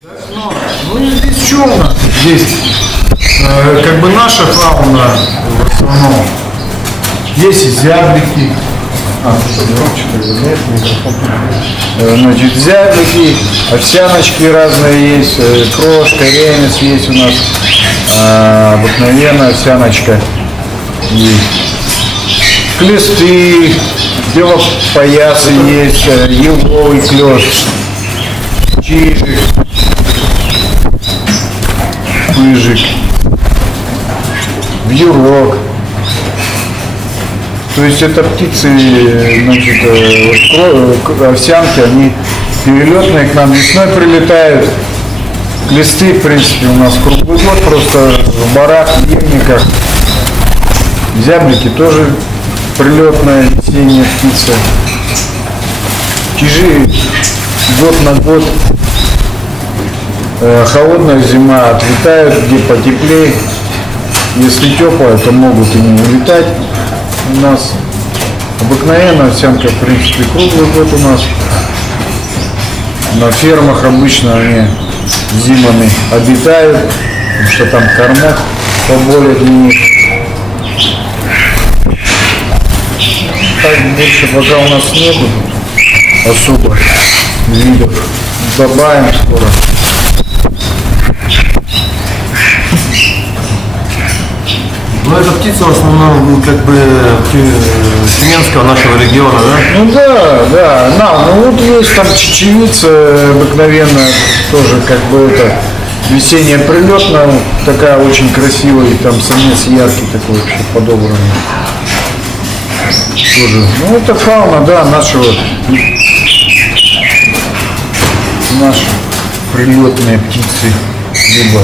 Ну и здесь что у нас? Здесь как бы наша фауна в основном. Есть и зяблики. Значит, зяблики, овсяночки разные есть, крошка, ремес есть у нас, обыкновенная овсяночка есть. Клесты, белопоясы есть, еловый клёст, чижик, пыжик, вьюрок. То есть это птицы, значит, овсянки, они перелетные к нам весной прилетают. Клесты, в принципе, у нас круглый год, просто в барах, в ельниках. Зяблики тоже прилетная весенняя птица. Чижи год на год. Холодная зима, отлетают, где потеплее. Если теплая, то могут и не улетать. У нас обыкновенная овсянка, в принципе, круглый год у нас. На фермах обычно они зимами обитают, потому что там кормят поболее для них. Так больше пока у нас нету особо видов. Добавим скоро. Ну, эта птица в основном как бы тюменского нашего региона, да? Ну да, ну вот есть там чечевица обыкновенная, тоже как бы это весенняя прилетная, такая очень красивая, и там самец яркий такой вообще подобранный. Тоже. Ну это фауна, да, наши прилетные птицы, либо